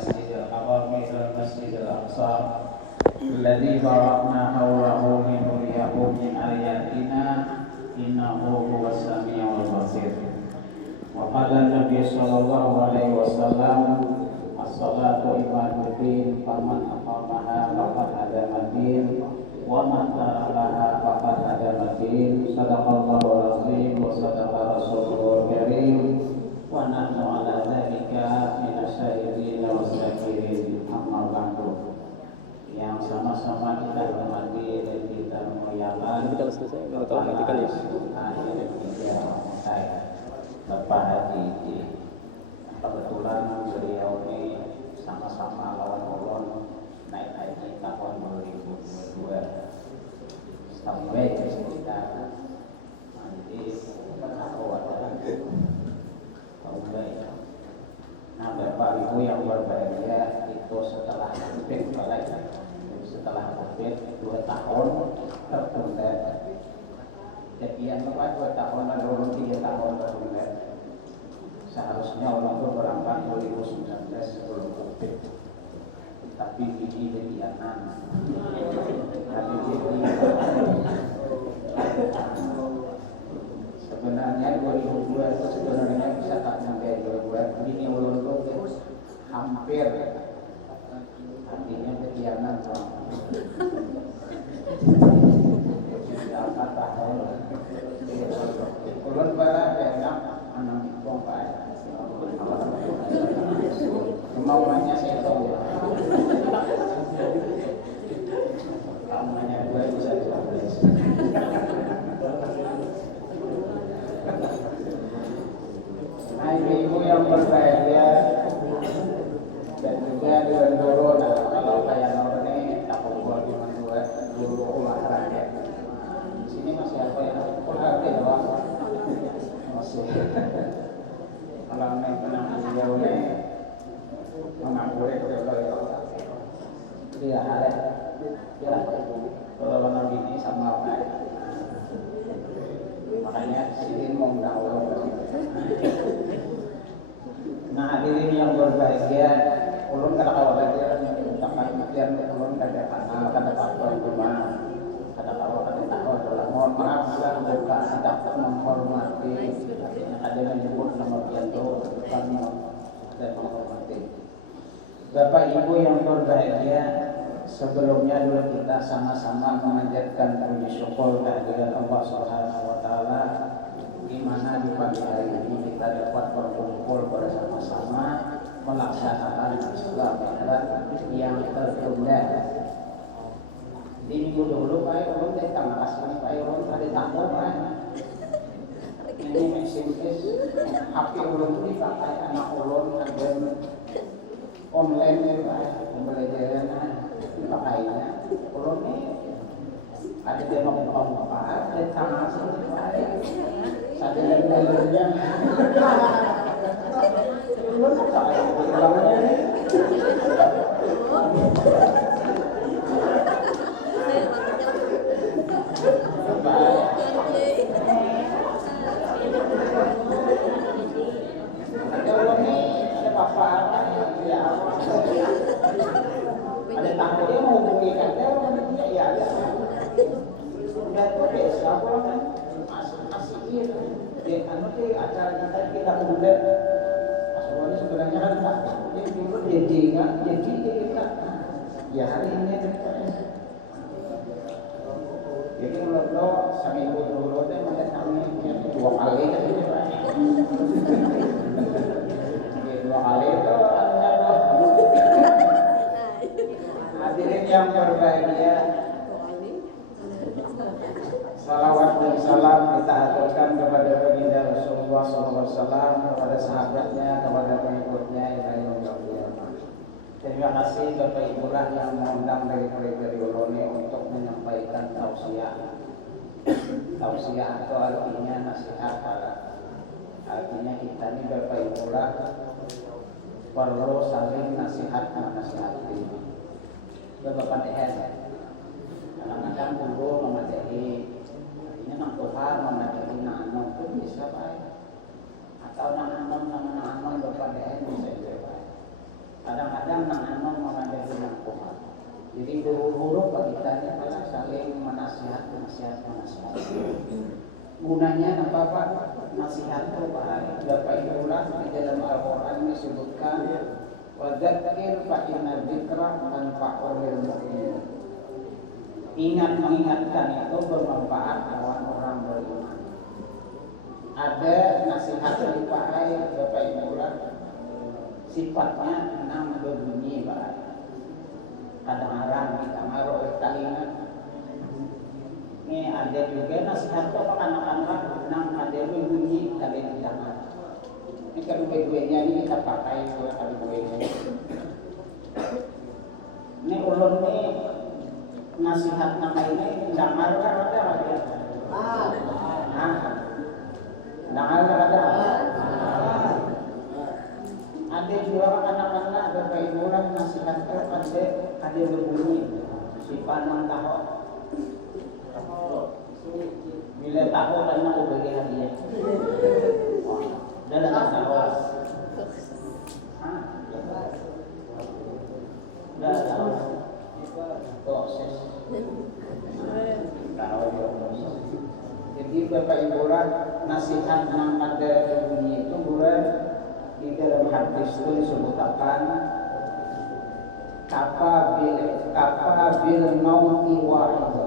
Masjidil Haram ila Masjidil Aqsa alladzi barakna hawlahu linuriyahu min ayatina innahu huwas samiul basir. Wa qala Nabi sallallahu alaihi wasallam as-salatu imaduddin faman aqamaha faqad hadama din wa man tarakaha faqad hadama din. Sadaqallahul azim wa sadaqa rasulul karim wa nahnu ala dzalika minasyahidin wa syakirin. Amma ba'du. Yang sama-sama kita hormati dan kita muliakan Bapak Haji Iti. Kebetulan beliau ini sama-sama lawan ulun naik haji tahun 2022 sampai sekitar nanti nah Bapak Ibu yang berbahagia itu setelah COVID 2 tahun tertunda. Sekian Bapak 2 tahun atau 3 tahun tertunda. Seharusnya orang itu berangkat 2019 sebelum COVID, tapi ini kegiatan sebenarnya 2002 itu sebenarnya bisa tak sampai 2002. Ini ulun itu hampir artinya kegiatan berapa tahun ulun barang enak anak pompa kemauannya saya tahu ya namanya gue bisa ditulis. Nah ibu yang berbahagia dan juga dengan dulu nah kalau kayak Norne tak kumpul cuma dulu olahraga di sini masih apa ya olahraga ya Pak masih kalau main penang beliau ini mengampuri beliau dia ada ya kalau nabi ini sama apa makanya sini mau mendahului. Nah hadirin yang berbahagia, ulun kada kawa belajar ucapan impian ulun kada kenal kada tahu gimana kada kawa kada tahu adalah mohon maaf bila buka tidak menghormati artinya ada menyebut nama pianto bukan dan menghormati. Bapak Ibu yang berbahagia, sebelumnya dulu kita sama-sama memanjatkan puji syukur kehadirat Allah Subhanahu wa taala di mana di pagi hari ini kita dapat berkumpul bersama-sama melaksanakan Islam yang tertunda. Di minggu dulu Pak ulun datang kasih Pak ulun ada tamu Pak. Ini mesin HP ulun dipakai anak ulun ada online ya Pak pembelajaran dipakainya. Ulun ini ada dia mau Pak ada sama sekali. Satu dalamnya ulun tak dalamnya ni ada bapak ya ada tamu dia mau hubungi kan dia ya ada udah tuh biasa kan masih di anu di acara kita undang semuanya sebenarnya kan tak jadi dulu jadi kita ya hari ini jadi lo seminggu dulu deh macam kami 2 kali tadi Pak 2 kali itu hadirin yang berbahagia, salawat dan salam kita aturkan kepada baginda Rasulullah SAW, kepada sahabatnya, kepada pengikutnya yang mulia. Terima kasih Bapak Ibu yang mengundang dari ulone untuk menyampaikan tausiah. Tausiah itu artinya nasihat. Artinya kita ini Bapak Ibu perlu saling nasihat menasihati. Bapak Dehan, kadang-kadang guru memateri nang Tuhan memateri nang anom pun bisa Pak. Atau nang anom bapak daen bisa juga Pak. Kadang-kadang Jadi huruf bagi kita adalah saling menasihat. Gunanya apa Pak? Nasihat itu Pak. Bapak Ibu di dalam Al-Quran disebutkan wadzakir fa inna dzikra tanfa'ul mu'minin. Mengingatkan itu bermanfaat kawan orang beriman. Ada nasihat dari Pak Bapak Ibu sifatnya enam berbunyi Pak. Kadang-kadang kita ngaruh telinga. Ini ada juga nasihat apa anak-anak enam ada berbunyi kalian tidak ngaruh. Ini kan dua-duanya ini kita pakai dua kali dua-duanya. Ini ulun ini nasihat nama ini tidak ngaruh ada. Ada juga anak-anak Bapak Ibu nasihat ada berbunyi si panang tahu bila tahu karena aku bagi hadiah dan tahu proses jadi Bapak Ibu nasihat yang ada berbunyi itu bukan di dalam hadis itu disebutkan kapa bil mauti wa'idha,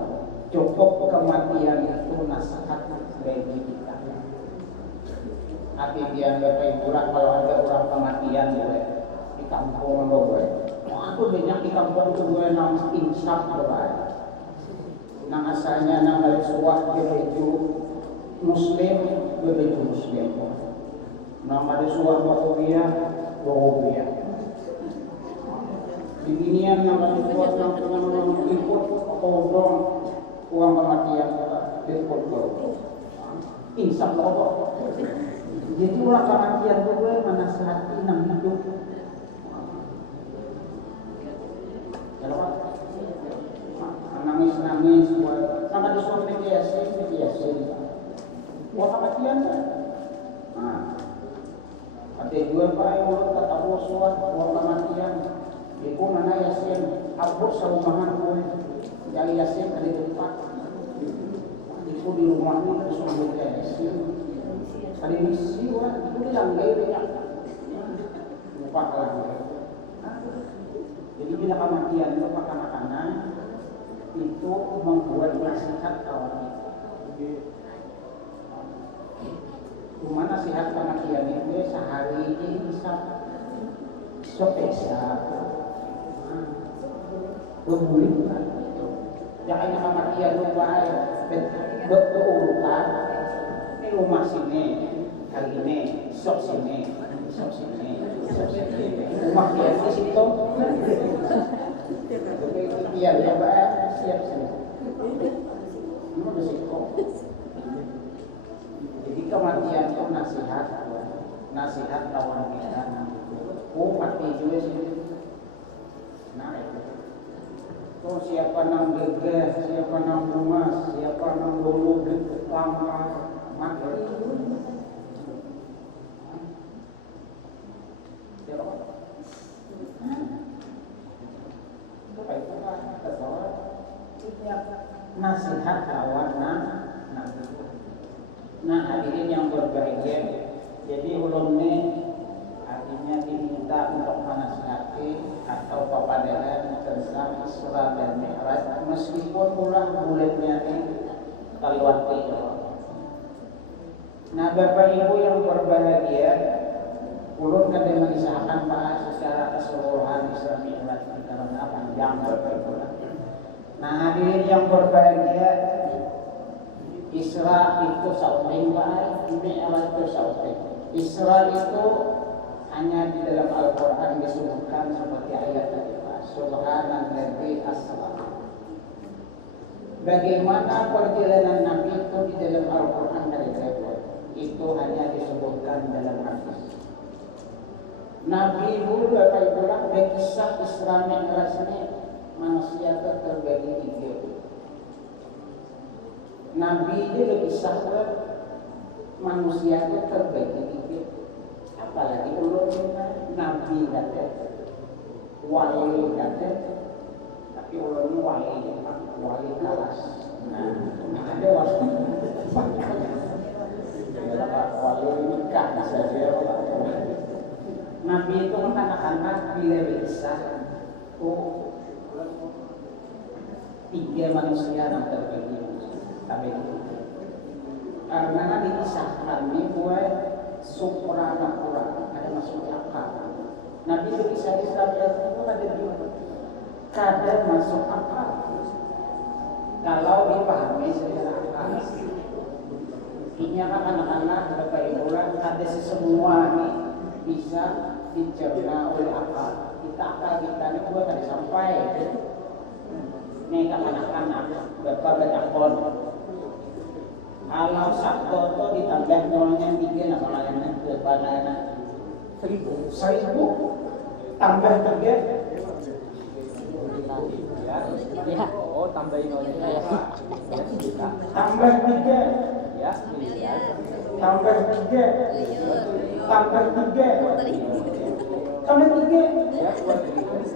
cukup kematian itu nasihat bagi kita. Artinya Bapak Ibu kalau ada orang kematian gue di kampung gue, aku banyak di kampung itu gue nang insaf gue, nang asalnya nang dari suah berbaju Muslim berbaju Muslim. Nama ada suara Wahobiyah. Di dunia nama dibuat yang ikut kodong uang kematian ikut kodong. Insya Allah. Jadi uang kematian itu menasihati nang hidup. Nangis buat nama ada suara mediasi. Uang kematian. Ada dua Pak yang mulut kata Rasulullah uang kematian. Ibu mana Yasin, abur serumahan pun jadi Yasin ada di depan. Ibu di rumahnya ada suami Yasin. Ada misi itu yang lainnya. Lupa lagi. Jadi bila kematian itu anak-anak itu membuat nasihat kawan. Cuma nasihat kematian itu sehari ini bisa spesial. Berbuli jangan kematian lupa berurutan ini rumah sini kali ini sok sini rumah dia di situ iya dia siap sini ini bersiko. Jadi kematian itu nasihat lawan kita. Mati juga sini. Nah itu. So, siapa nang gegeh, siapa nang lumas, siapa nang dulu lama mati. Nasihat lawan nah hadirin yang berbahagia, jadi ulun ini artinya diminta untuk menasihati atau papadean tentang Isra dan Mi'raj meskipun ulah bulatnya ini kaliwati. Nah Bapak Ibu yang berbahagia, ulun kadang mengisahkan Pak secara keseluruhan Isra Mi'raj karena panjang Bapak Ibu. Nah hadirin yang berbahagia, Isra itu sauting Pak, Mi'raj itu sauting. Isra itu hanya di dalam Al-Quran disebutkan seperti ayat tadi Pak, Subhanalladzi asra. Bagaimana perjalanan Nabi itu di dalam Al-Quran dari Bible itu hanya disebutkan dalam hadis. Nabi dulu Bapak Ibu berkisah Isra Mi'raj ini manusia itu terbagi tiga. Nabi itu berkisah manusia itu terbagi tiga. Apalagi ulun Nabi kata, wali kata, Tapi ulun wali kalas. Nah, ada wali. Wali nikah saja. Nabi itu anak-anak bila bisa tiga manusia yang terbagi. Tapi karena dikisahkan ini buat supranatural, ada masuk akal. Nabi itu kisah Islam itu ada dua, kadang masuk akal. Kalau dipahami secara akal, ini anak-anak berkaitan ada semua ini bisa dicerna oleh akal. Akal kita ini buat tadi sampai. Nih anak-anak bapak betakon. Kalau satu itu ditambah nolnya 3 nah kalian kepada 1000 tambah 3 ya. Oh, tambahin nolnya ya. Tambah 3 Ya, tambah 3 tambah 3 tambah 3 ya,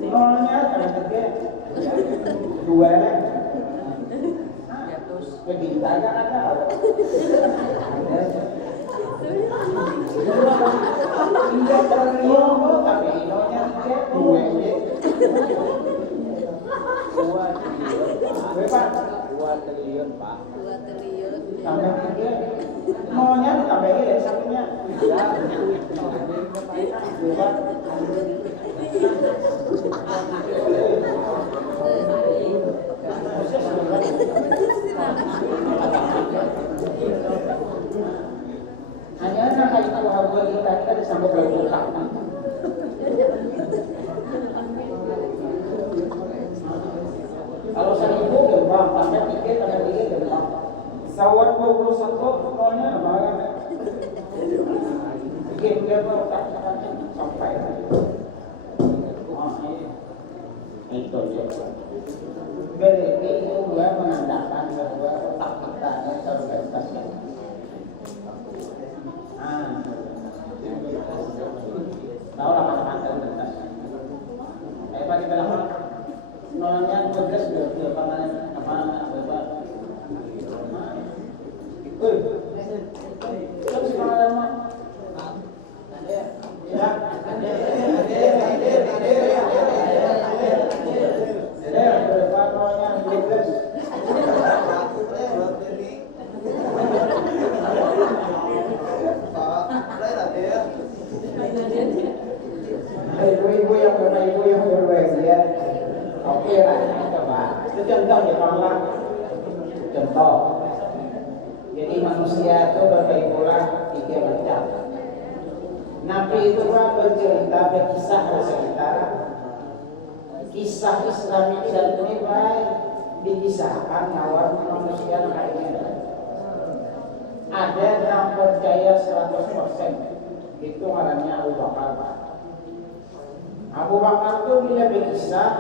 nolnya tambah 3 2 Bintangnya ada. Tidak triliun tapi inonya 2 triliun, Pak. 2 triliun. Tambah 3 nolnya ditambahin dari satunya. Ya. Hanya nak itu harga kita disambut berbuka. Kalau 1000 gampang, tambah 3 gampang. Sawat 21 nolnya apa? Bikin dia sampai. Itu dia. Berarti itu gua menandakan bahwa otak kita ini terbatas. Tahu lah mana terbatas. Kayak tadi bilang nolnya 12 dia apa berapa? Terus kalau lama ya berapa nolnya 12 ibu yang berbahagia, oke lah, coba. Itu contoh ya Pak. Contoh. Jadi manusia itu berkaitan 3 macam. Nabi itu kan bercerita berkisah bahasa kita. Kisah Islami dan ini baik dikisahkan awal manusia kayaknya. Ada yang percaya 100%. Itu namanya Abu Bakar. Abu Bakar itu bila berkisah,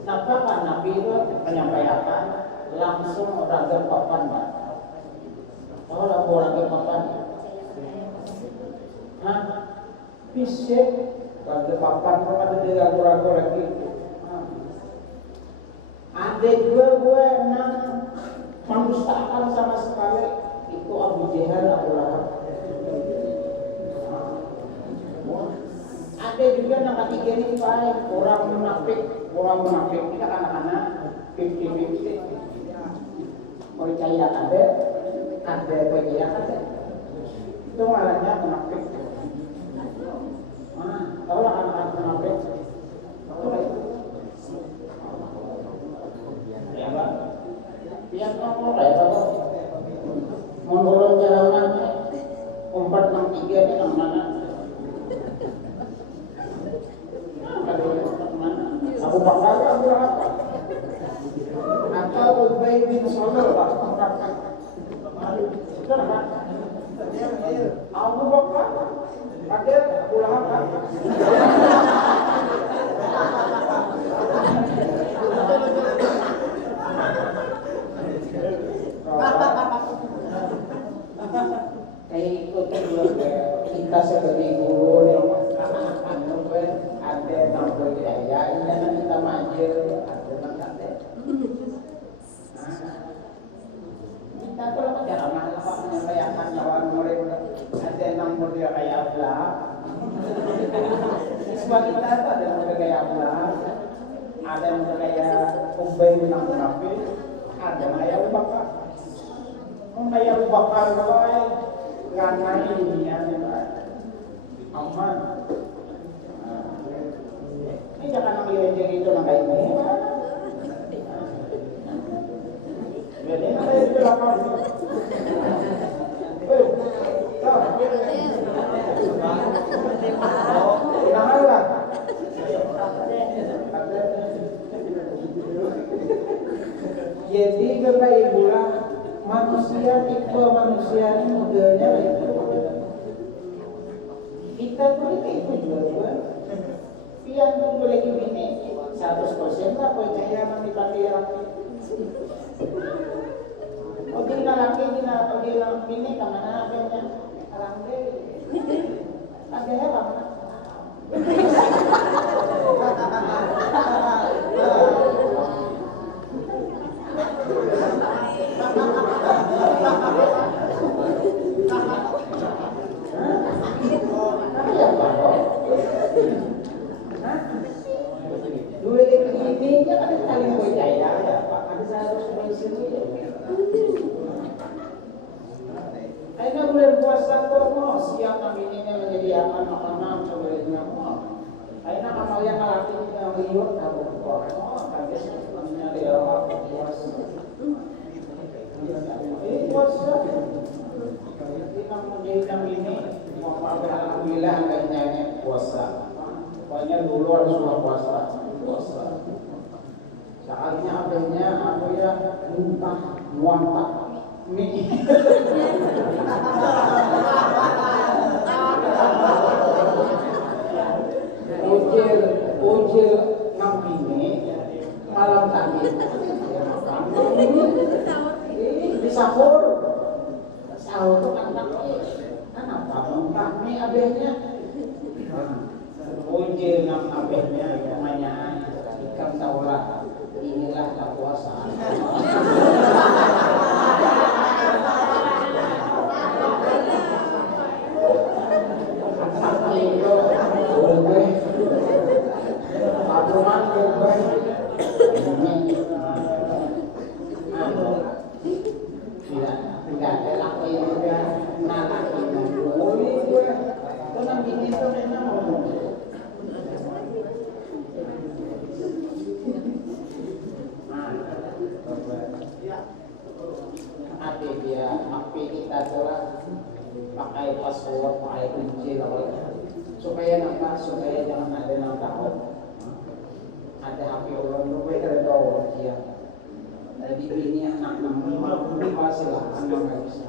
kenapa Nabi itu menyampaikan langsung orang berpapan, Pak. Kalau orang berpapan, fisik, orang berpapan, kalau ada ragu-ragu lagi. Ada juga gue yang mendustakan sama sekali itu Abu Jahal, Abu Lahab. Ada juga nama 3 ini baik, orang munafik kita anak-anak 50-50 percaya ada percaya ada itu malahnya munafik. Tahu lah anak-anak munafik ya Pak, biar kamu lah ya Pak menurut jalanan 463 ini yang mana Abu Bakar Abu Lahab atau Ubay bin Salul Pak. Abu Bakar ada Abu Lahab Pak. Kayak ikut kita sebagai guru nih ada yang berjaya, ini kita manjir, ada Kita tuh lah cara mana Pak menyampaikan nyawa murid ada yang murid kayak ablah. Siswa kita itu ada yang murid kayak ablah, ada yang murid kayak Ubay bin Kafir, ada yang kayak Abu Bakar. Kayak Abu Bakar loh, nganai dunia ni Pak. Aman. Ini jangan ambil itu nak kayak ini. Jadi apa itu lakukan? Jadi Bapak Ibu lah manusia tipe manusia ini modelnya itu. Kita pun itu juga. Pian tuh boleh gini 100% lah percaya nanti pakai oke na laki na oke lang ini kemana abenya alangge abenya apa dua ini kan ada saling percaya ya Pak, ada 100%. Aina bulan puasa kok mau siang kami ini menyediakan makanan sebelumnya mau. Aina amal yang ngalaki yang liur kamu kok. Oh, kami sebenarnya dia puasa. Puasa. Kita menjadikan ini mau alhamdulillah kayaknya puasa. Pokoknya dulu harus puasa. Saatnya adanya apa ya muntah muantah mie. Ujil ngampini malam tadi di sahur itu kan apa muntah mie abenya ujil ngam abenya namanya ikan taulah inilah tak puasa. Pakai password, pakai kunci supaya apa? Supaya jangan ada yang tahu. Ada HP orang dulu kita tahu dia. Jadi ini anak nama silakan nggak bisa.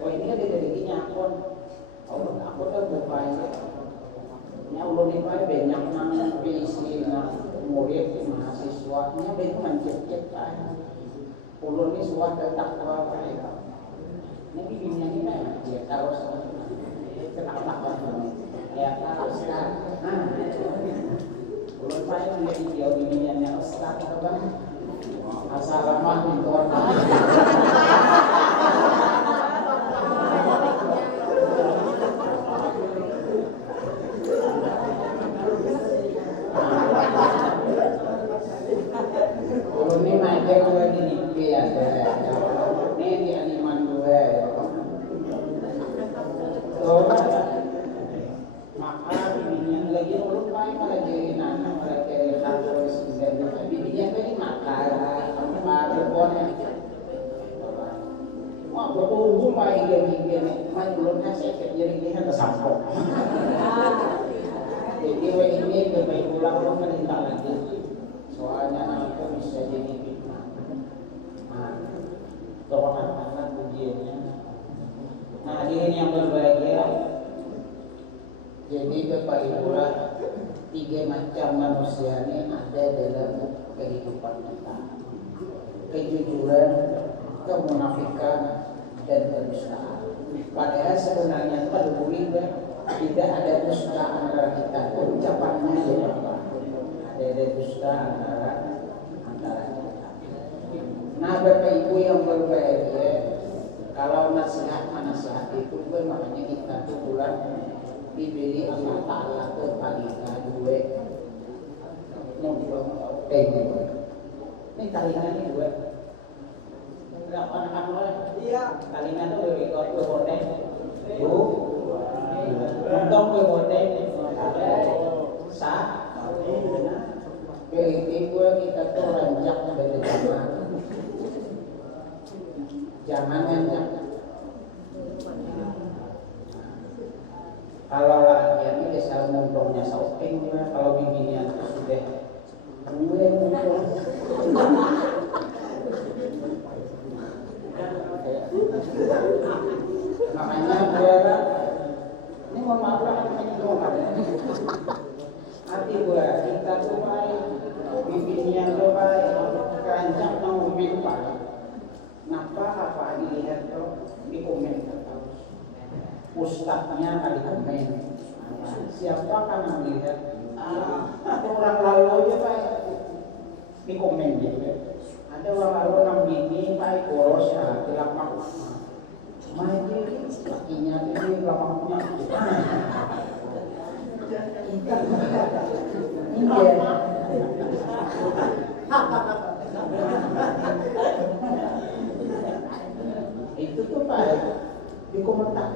Oh ini ada dedikinya akun. Oh akun kan berbayar. Nya ulun ini banyak nang PC murid mahasiswa. Nya banyak mencet-cet kan. Ulun ini suatu takwa baik. Ini dunia ini kan ya kalau kenapa ya kalau sekarang ulun saya menjadi jauh dunianya Ustaz apa assalamualaikum ulun ini aja gue di biasa ini di animan gue maka bininya lagi ulun paling lagi nana lagi harus dan bininya tadi makan apa teleponnya wah berhubung paling gini main ulun kasih jadi dia kesampok jadi ini lebih pulang ulun minta lagi soalnya aku bisa jadi fitnah doakan anak ujiannya. Nah hadirin yang berbahagia, jadi Bapak Ibu lah 3 macam manusia ini ada dalam kehidupan kita. Kejujuran, kemunafikan, dan kedustaan. Padahal sebenarnya peduli tidak ada dusta antara kita, ucapannya ada dusta antara kita. Nah Bapak Ibu yang berbahagia, kalau nasihat itu gue makanya kita tuh bulan diberi Allah Ta'ala ke talinga gue ngomong ini talinga ini gue anak-anak gue iya talinga tuh gue ikut gue bonek untung gue bonek berarti gue kita tuh ranjak dari jangan ranjak. Kalau laki ini bisa ngomongnya shopping, kalau bininya sudah gue ngomong. Makanya gue ini mohon maaf lah kan itu hati gue kita tuh baik, bininya tuh baik, keranjak mau mimpi. Napa apa dilihat tuh di komen ustadznya kali komen siapa kan yang melihat orang lalu aja pak di komen gitu ada orang lalu yang gini pak koros ya tilapak main ini kakinya ini lapaknya ini ya itu tuh pak di komentar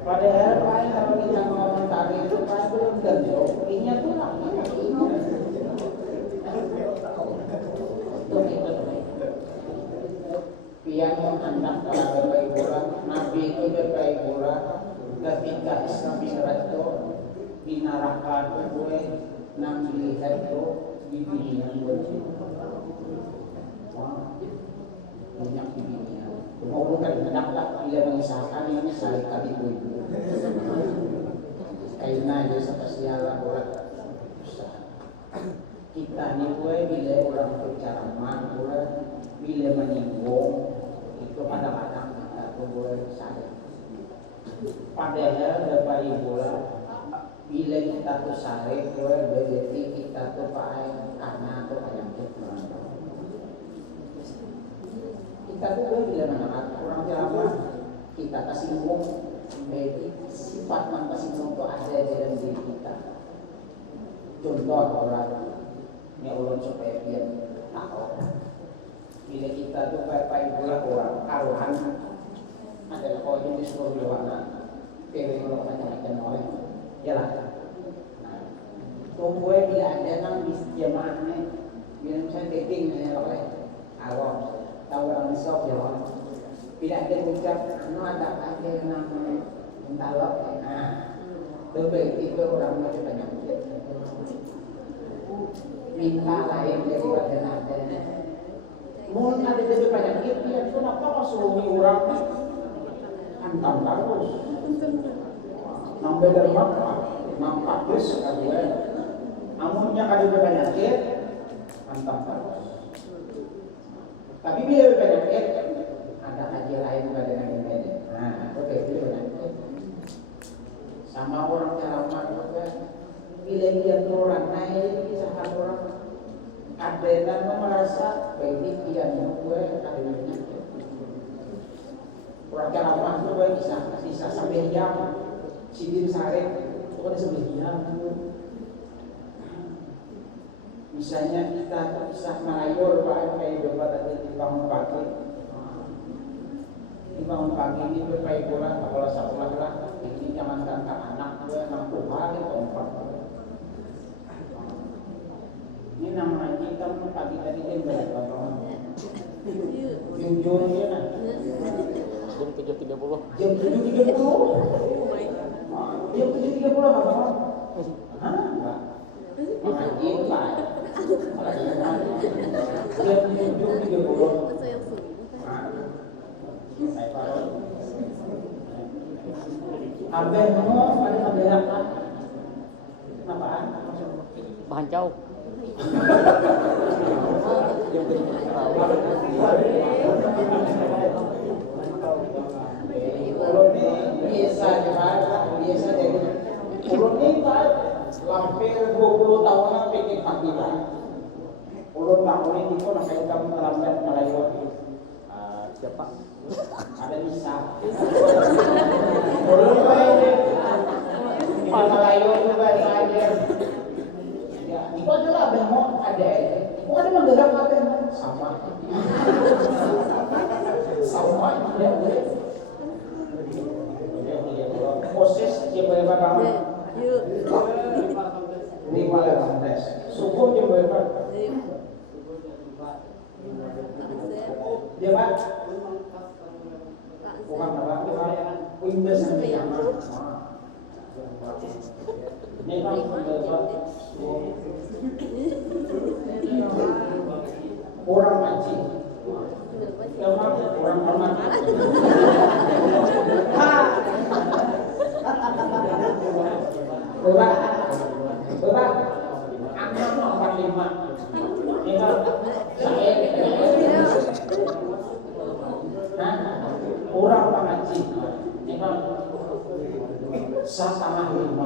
padahal pak kalau kita komentar itu pak belum tentu ini tuh laki-laki pian anak kalau berbaik bola nabi itu berbaik bola ketika Islam itu dinarakan gue nang lihat tuh di dunia banyak dunia mau kan mendapat bila mengisahkan ini saya tadi ibu karena dia spesial orang kita nih gue bila orang berceramah gue bila menyinggung itu kadang-kadang kita tuh gue sayang padahal Bapak Ibu bila kita tuh sare gue berarti kita tuh pakai karena tuh penyakit kita tuh gue bila anak orang ceramah kita kasih ngomong sifat man kasih ngomong tuh ada dalam diri kita contoh orang yang ulun supaya dia tahu bila kita tuh Bapak Ibu orang karuhan adalah kalau yang disuruh berwarna pilih kalau macam-macam orang ya lah gue bila ada nang di jemaahnya bila misalnya dating oleh awam tahu orang sok ya bila ada ucap anu ada aja nang mentalok berarti itu orang macam banyak minta lain daripada nada mungkin ada lebih banyak dia kenapa suami orang antam terus nambah dari nampak terus gue amunnya kada berpenyakit antam terus tapi bila berpenyakit ada kaji lain pada yang beda oke itu berpenyakit sama orang ceramah juga bila dia orang naik kisah orang ada dan merasa baik dia gue ada penyakit orang ceramah itu gue bisa sampai jam sidin sare itu kan sampai jam misalnya kita bisa melayur pak kayak bapak tadi di bangun pagi ini berbaik bola kalau sekolah lah ini zamankan ke anak gue 60 hari atau 40 ini namanya kita pagi tadi kan berapa jujurnya nah jam 7.30 jam 7.30 jam 7.30 apa enggak ini pak jam 7.30 Abang mau ada ngambil apaan? Bahan jauh. Kalau ini biasa biasa jadi. Kalau ini pak hampir 20 tahunan bikin panggilan. Ulun takut itu nak kaitkan terlambat Melayu. Siapa? Ada Isa. Ulun baik. Kalau Melayu itu baik saja. Ya, itu adalah bemo ada. Itu ada menggerak apa sama. Sama dia boleh. Proses dia boleh apa? Ini malah kontes. Suku dia boleh apa? Dia pak? Bukan apa? Windows yang ini kan orang mancing. Orang hormat. Bapak, anak 45. Ini kan saya orang pengaji. Ini kan sama 5.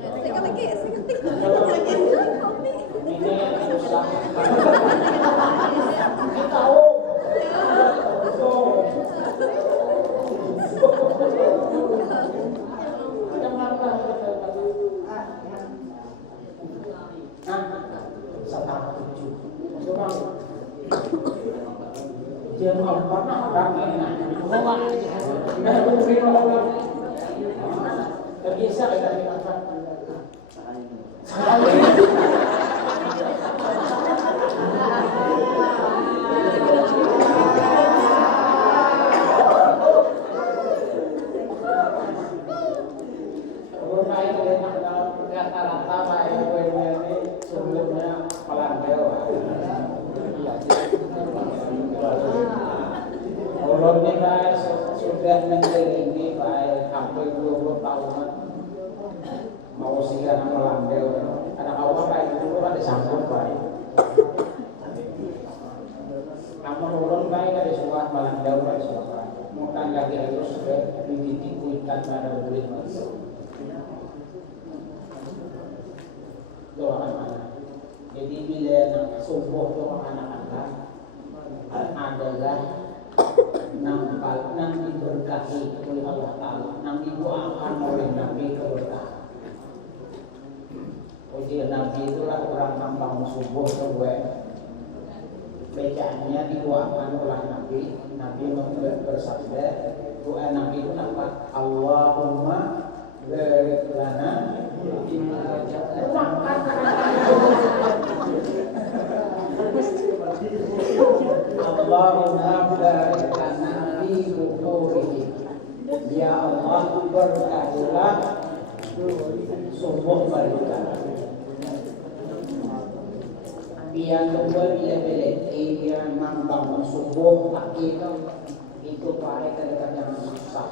Sekali lagi. Ini susah. Tahu. Jangan pernah orang terbiasa kita dikatakan. Rata-rata Pak ini sebelumnya Melandel. Ulun ini Pak sudah mengelilingi Pak hampir 20 tahunan. Mau singgah Melandel. Ada awal Pak itu dulu ada sambung Pak. Namun ulun Pak ada suah Melandel Pak suah. Mungkin lagi itu sudah dididik kuitan pada berit masuk. Doa anak. Jadi bila nak subuh doa anak-anak adalah nang diberkati oleh Allah Taala, nang didoakan oleh Nabi keberkahan. Ujian Nabi itulah orang tambang subuh kedua. Bacaannya didoakan oleh Nabi. Nabi bersabda, doa Nabi itu apa? Allahumma barik lana Allahumma barik lana fi bukhurihi. Ya Allah berkatilah subuh mereka. Biar kedua bila dia bangun subuh pagi itu baik dekat yang susah.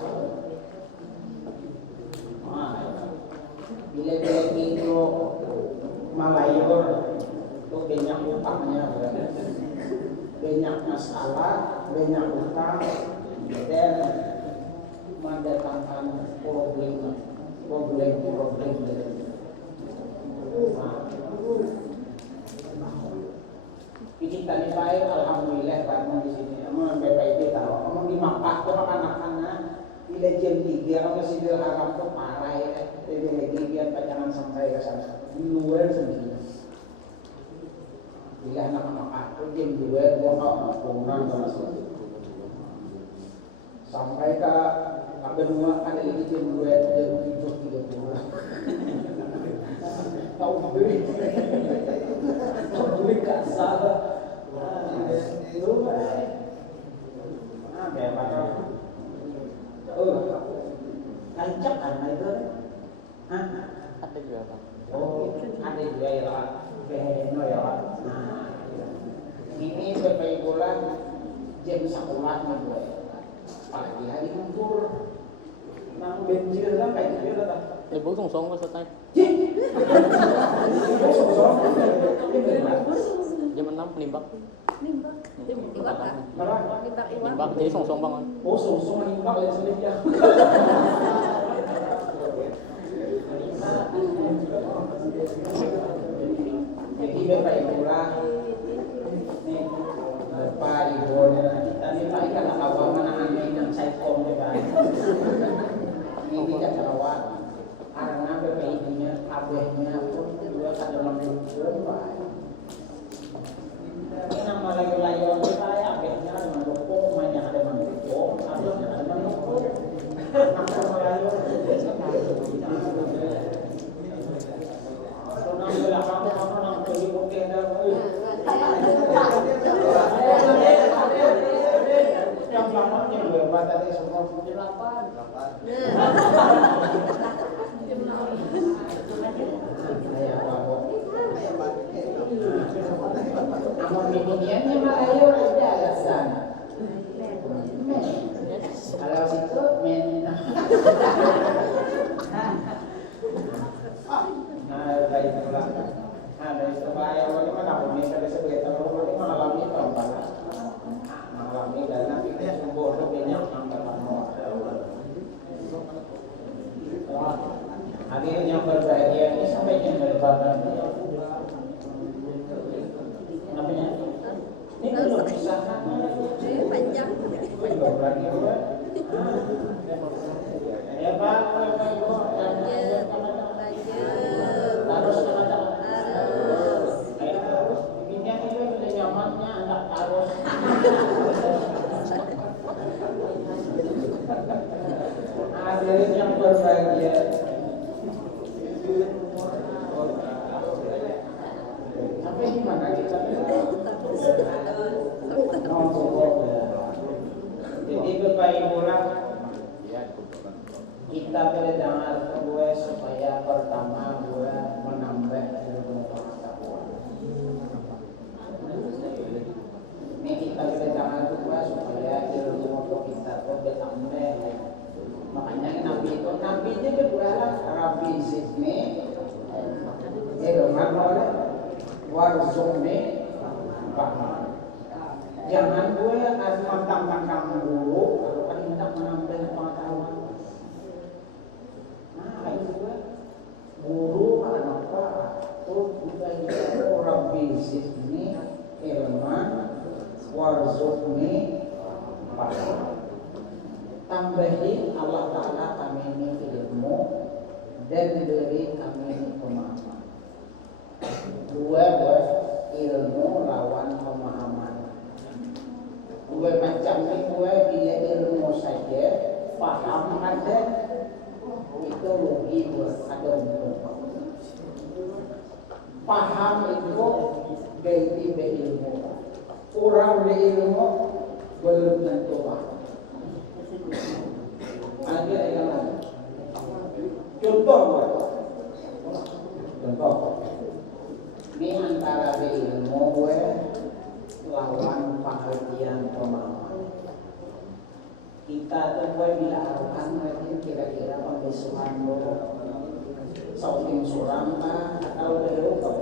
Bila itu malayur itu banyak utangnya, banyak masalah, banyak utang, dan mendatangkan problem. Ini tadi baik, alhamdulillah karena di sini, emang BPIP tahu, emang di Makkah tuh anak-anak bila jam 3 masih berharap tuh parah ya. Jadi lagi biar jangan sampai ke sana. Di luar sendiri. Bila anak-anak tuh jam 2 gua mau pulang sama sampai ke benua ada lagi jam 2 jam 7.30. Tahu beli kasar. Itu kayak macam lancap kan itu? Ada juga Pak. Oh, ada juga ya Pak. Beheno ya Pak. Nah, ini beberapa bulan jam sekolah nih gue. Pagi hari ngumpul. Nang benjil lah kayak gitu lah. Ibu song-song Pak Ustaz. Jam 6 nimbak. Nimbak Nimbak jadi song-song banget. Oh, song-song nimbak ya sebenarnya. Jadi beberapa bulan abehnya pun juga kada mendukung baik. Nama layu-layu kita ya abehnya ada mendukung, mainnya ada mendukung, abehnya ada mendukung. Nama layu. Sonang belakang orang beli bukti dah. Yang lamanya berapa tadi semua jam 8. Namun demikiannya Malayu ada alasan. Kalau situ men. Baiklah. Dari sebaya bagaimana pun dari sebagai terlalu mengalami perubahan. Mengalami dan nanti kita sembuh lebihnya angkatan akhirnya berbahagia ini sampai yang berbahagia. Namanya ini belum bisa Panjang. lagi ya Pak, harus ini yang itu sudah nyamannya anak harus hadirin yang berbahagia. Sampai di mana kita? Jadi Bapak Ibu lah, kita berdengar gue supaya pertama gue menambah ilmu pengetahuan. Ini kita berdengar gue supaya ilmu kita tuh bertambah. Makanya Nabi itu kedua lah Rabbi Zidni ilman warzuqni fahman. Jangan gue mentang-mentang dulu kalau kan minta menambah pengetahuan. Nah itu gue guru anak terus juga itu Rabbi Zidni ilman warzuqni fahman. Tambahi Allah Ta'ala kami ini ilmu dan beri kami ini pemahaman. Dua ilmu lawan pemahaman. Dua macam ini dua bila ilmu saja paham ada itu rugi buat ada untung. Paham itu ganti berilmu. Kurang berilmu belum tentu paham. Ada yang lain. Contoh. Ini antara ilmu gue lawan pengertian pemahaman. Kita tuh gue bila arukan lagi kira-kira pembesuhan lo sauting suram atau berlupa.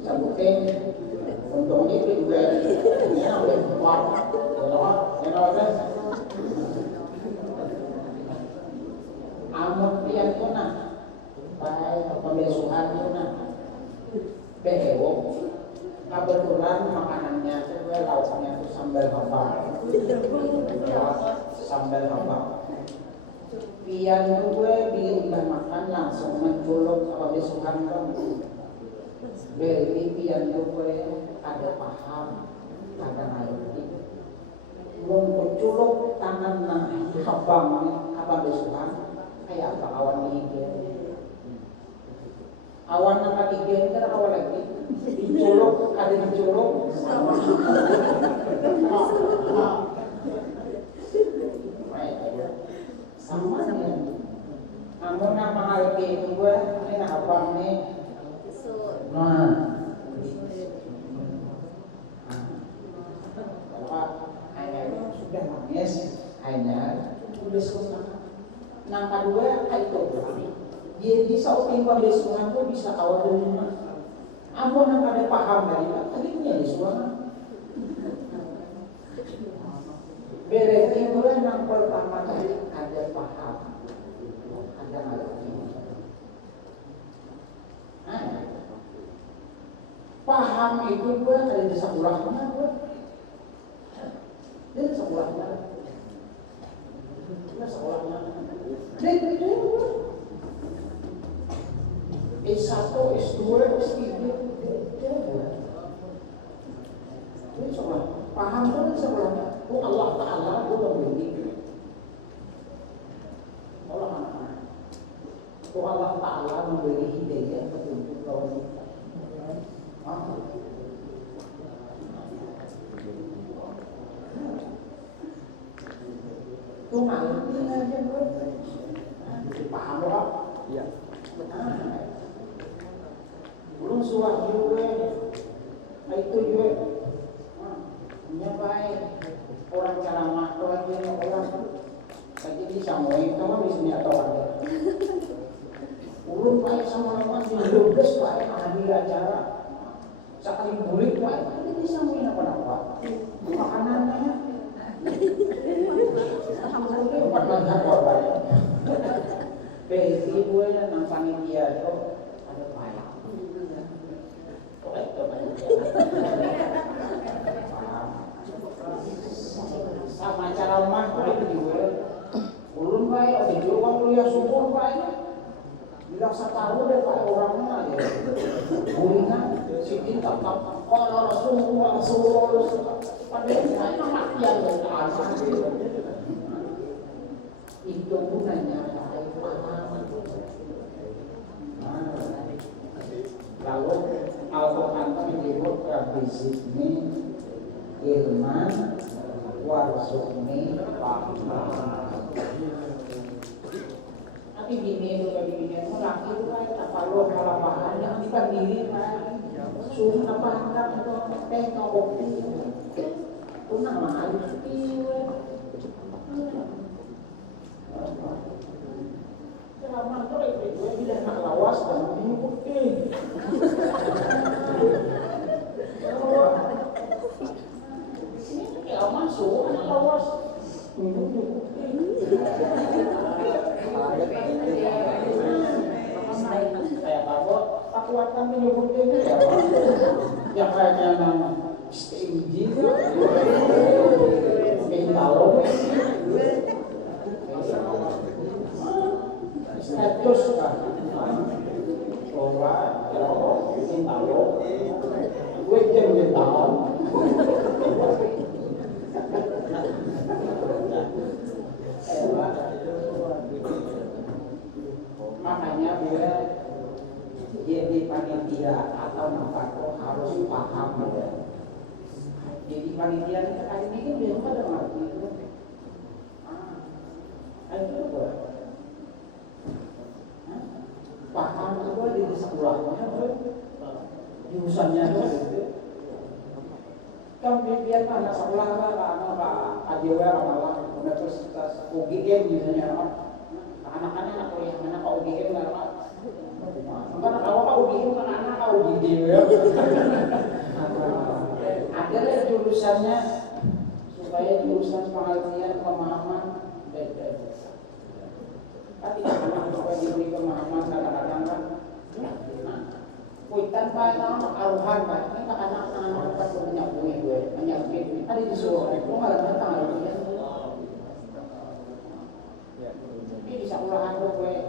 Sebutin untungnya itu juga ini oleh kuat. Amun pian kuna baik pembesuhan kuna behewo kebetulan makanannya itu lauknya itu sambal hambang pian gue bila makan langsung menculuk pembesuhan beli pian gue ada paham ada ngerti belum keculuk tangan habang apa besuhan kayak apa awan igen awan apa igen kan awan lagi diculuk ada diculuk sama nih namun nama hal itu gue ini abang nih nah sudah nangis hanya udah selesai. Nah kedua itu dia bisa upin pembesuhan tuh bisa awal dari mana? Ampun yang ada paham dari akhirnya di suara. Berarti mulai yang pertama kali ada paham, ada ngerti. Paham itu gue ada di sekolahnya gue. Dia sekolahnya. Dia sekolahnya. Dia S1, S2, S3 ini coba paham kan sebenarnya Allah Ta'ala memberi Allah Ta'ala memberi hidayah petunjuk kawan kita. Tuh ngerti aja bro. Paham bro? Iya. Belum suah juga. Itu juga. Baik. Orang ceramah lagi orang lagi bisa mau itu mah bisa atau ada. Ulun baik sama orang yang ludes baik hadir acara. Sekali bulik baik kita bisa mau apa-apa. Makanannya buat makan apa ya? Besi gue nang panitia itu ada banyak. Sama cara mah juga. Ulun baik, ada juga kuliah syukur baik. Bilang setahu deh pak orangnya aja. Bulingan, sikit tetap. Kalau Rasulullah. Padahal saya matian dari anak. Itu gunanya pengalaman. Lalu Al-Quran menyebut Rabbizidni ilman warzuqni fahma. Tapi gini itu lagi gini, laki itu kan apa lu malah bahan yang dipandiri kan, suruh apa hendak itu teh kopi, itu nama alfi. Selama itu gue tidak nak lawas dan mengikuti. Kalau masuk anak lawas mengikuti. Kayak apa? Kekuatan menyebut ini ya, yang kayaknya nama stingy, tahu, status kan, orang, tahu, gue jangan tahu. Makanya bila jadi panitia atau nafkah harus paham ya. Jadi panitia kita kali ini kan biasa ada ngerti itu. Itu apa? Paham itu di sekolahnya, jurusannya itu. Kan biar anak sekolah lah, anak AJW malah universitas UGM misalnya. Anak-anak nak kuliah mana kau UGM lah pak? Karena kalau kau UGM kan anak kau UGM ya. Ada lah jurusannya supaya jurusan pengertian pemahaman beda. Tapi anak supaya diberi pemahaman kadang-kadang kan. Kuitan pak, aruhan pak. Ini tak anak-anak pas menyambungi gue, menyambung. Tadi disuruh, kau malah datang aruhan. Ini bisa ulang gue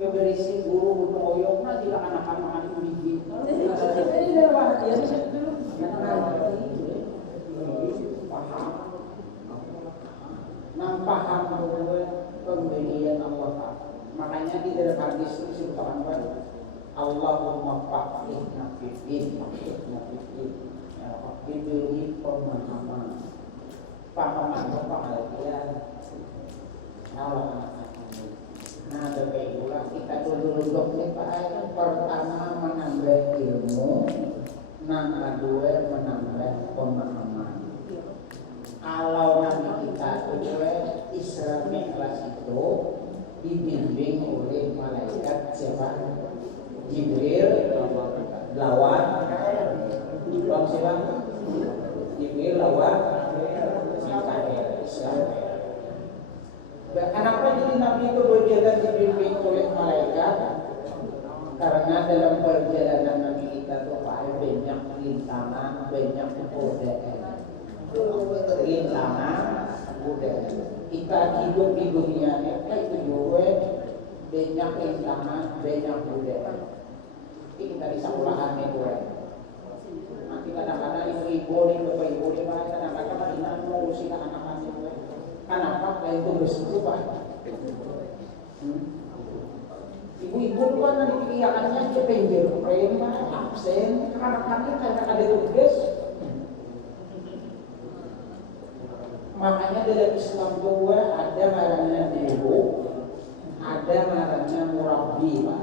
berisi guru butuh oyong nah jika anak-anak itu bikin ini lewat dia dulu paham paham gue pemberian Allah makanya di dalam hadis itu disebutkan Allahumma faqihna fiddin diberi pemahaman pengertian nah begitulah kita dulu nih Pak pertama menambah ilmu yang kedua menambah pemahaman kalau nanti kita Isra Mi'raj itu dibimbing oleh malaikat siapa? Jibril lawan siapa? Jibril lawan Mikail. Kenapa jadi Nabi itu berjalan dibimbing oleh malaikat? Karena dalam perjalanan Nabi kita itu banyak rintangan, banyak godaan. Rintangan, godaan. Kita hidup di dunia ini itu juga banyak rintangan, banyak godaan. Ini dari sekolahan itu ya. Nanti kadang-kadang ibu-ibu nih, bapak-ibu nih, kadang-kadang ingat ngurusin anak-anaknya. Kenapa? Kayak itu bersih Pak. Ibu-ibu itu kan nanti pikirannya ke pinggir frame, absen, anak-anaknya kayak ada tugas. Makanya dalam Islam itu ada marahnya guru, ada marahnya murabbi Pak.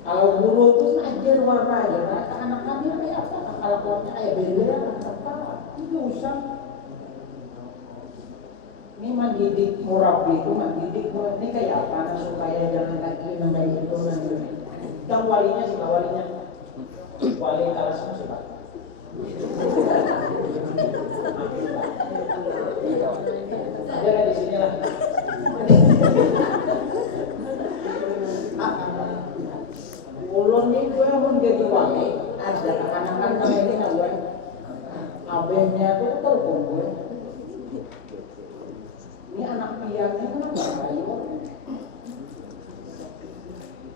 Kalau guru itu ngajar warna aja, anak kami kayak apa? Kalau keluarnya kayak bendera, apa? Itu usah. Ini mendidik murabbi itu mendidik ini kayak apa? Supaya jangan lagi menjadi itu nanti. Yang walinya sih, walinya wali kalau semua sih Pak. Ada di sini lah. Ulun ini gue pun jadi wali, ada anak-anak ini kan gue, abengnya tuh telepon gue. Ini anak piannya kenapa ayo?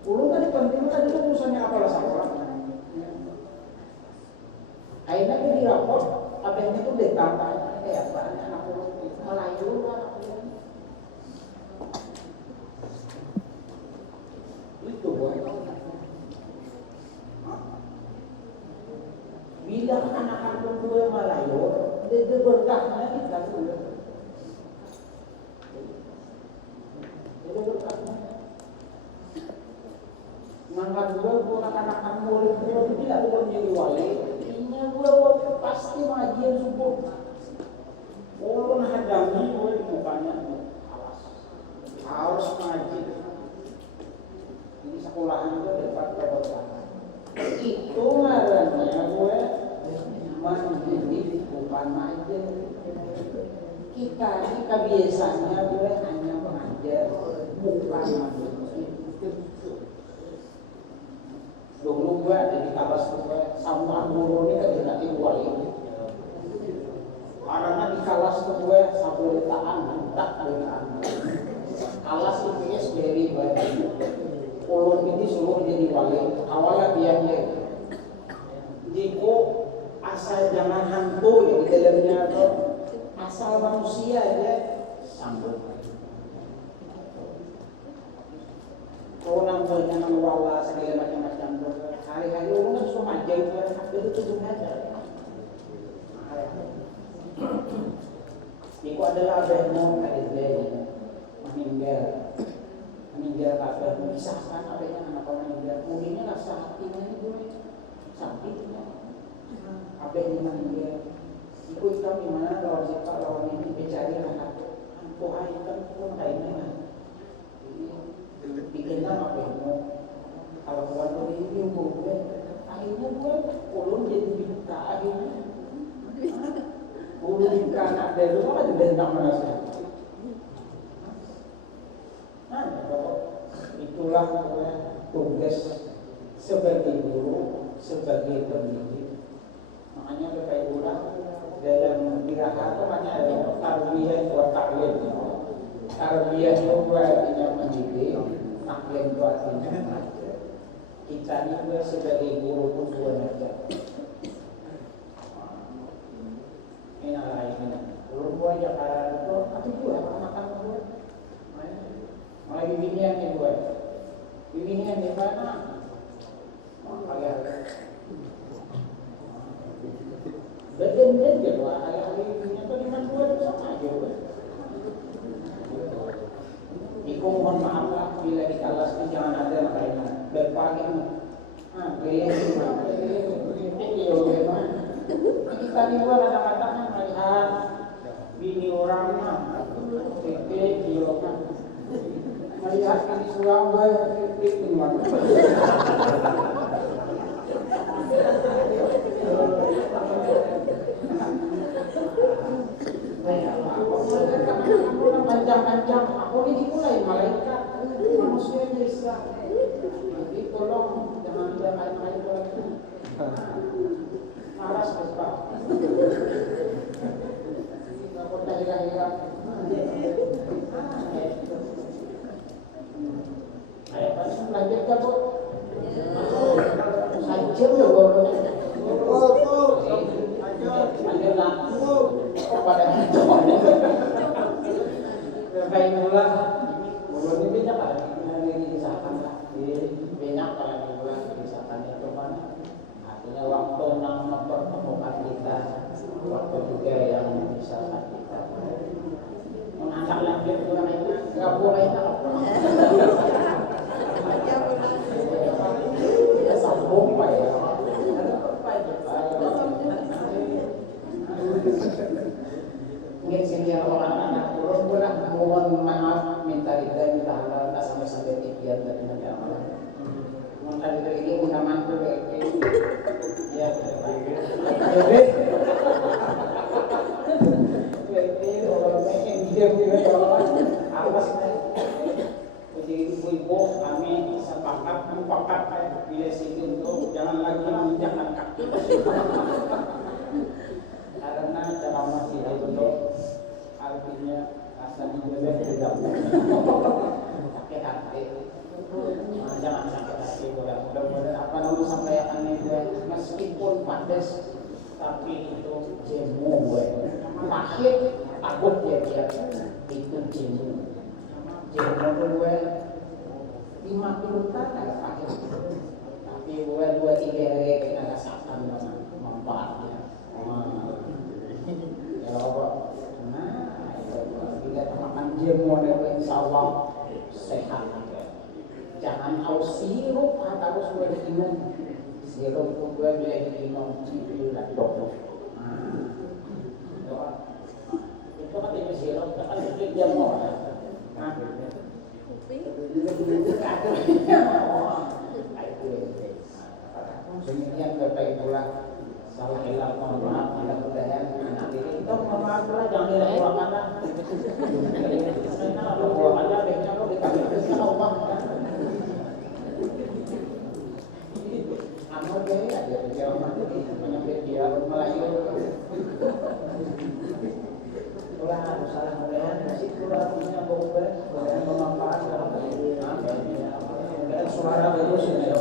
Ulun tadi penting tadi itu urusannya apalah sekolah. Akhirnya dia dirapor, abengnya tuh ditantang kayak apa anak ulun Melayu anak ulun. Itu gue. Bila anak-anak gue Melayu, dia berkahnya kita dulu. Dia berkahnya. Mangkat gue anak-anak murid gue tidak gue menjadi wali. Ini gue pasti ngajian subuh. Ulun hadangi gue di mukanya. Harus ngaji. Ini sekolahan gue dapat berkah. Itu ngarannya gue mendidik bukan aja. Kita biasanya gue hanya mengajar bukan mendidik. Dulu gue ada di kalas gue sama guru ini kan tidak wali. Karena di kalas gue saburitaan hentak dengan kalas itu SBRI banyak. Ulun ini suruh jadi wali. Awalnya dia jika asal jangan hantu yang di dalamnya atau asal manusia aja sambut. Kalau namanya jangan wala segala macam-macam. Hari-hari ulun kan suruh aja itu tujuh aja. Jika adalah abahmu kadang meninggal kabeh memisahkan adanya anak orang meninggal. Mungkinnya rasa hatinya itu sakitnya. Abahnya meninggal. Iku hitam di mana lawan siapa lawan ini mencari anak. Kok hitam pun kayaknya. Dikenal abahmu. Kalau keluar dari ini gue, akhirnya gue ulun jadi bintang akhirnya. Ulun bintang anak dari rumah juga bintang merasa. Itulah tugas sebagai guru, sebagai pendidik. Makanya Bapak Ibu dalam piraha itu ada tarbiyah wa ta'lim. Tarbiyah itu artinya mendidik, taklim itu artinya mengajar. Kita ini juga sebagai guru pun juga mengajar. Ini lainnya. Belum gua Jakarta itu, tapi juga anak-anak gua. Malah bimbingan nih gue. Bimbingan di mana? Agak beda-beda gitu. Agak bimbingan tuh di mana gue sama aja gue. Iku mohon maaf lah bila di kelas ini jangan ada makanya berpagi. Kita nih gue kadang-kadang melihat bini orang titik kan. Melihat ini sulang gue titik gimana? Panjang-panjang, aku ini dimulai malaikat manusia biasa. Jadi tolong jangan main-main lagi. Malas besar. Aku tak hira-hira. Ayo, lanjutkan Bu. kecil ya guru. Ayo lah. Pada itu. Kayak mula. Guru ini banyak kan? Ini disahkan lah. Banyak kalau mula disahkan itu kan. Artinya waktu yang mempertemukan kita, waktu juga yang memisahkan kita. Mengangkat lagi kurang enak, nggak boleh enak. Kita sambung pak ya. Mungkin sini orang anak turun pulang mohon maaf minta ridha minta halal tak sampai tikian dari negara. Maka ini undangan tuh ya. Jadi orang yang dia apa sih? Jadi ibu-ibu kami sepakat mufakat bila sini untuk jangan lagi menginjakkan kaki. Karena ceramah kita itu artinya asal dijaga tidak sakit hati. Jangan sakit hati mudah-mudahan apa namanya sampaikan itu meskipun pedas tapi itu jemu gue pahit takut dia itu jemu gue 50 tahun agak pahit tapi gue 2-3 hari kita rasakan manfaatnya ya Allah bila makan jemu insya Allah sehat. Jangan kau sirup atau sudah diminum sirup pun gue bila diminum cipilah dok. Itu kan ini sirup kan sedikit jamu. Demikian Bapak Ibulah salah hilang mohon maaf mudah-mudahan nanti itu mohon maaf lah jangan dilakukan lah. Karena buang aja dehnya lo dikasih kan Allah kan. Amo deh ada jawaban ini menyebut dia Melayu. Ulah harus salah mudahan masih kurang punya bau mudahan bermanfaat dalam kehidupan. Dan suara bagus ini.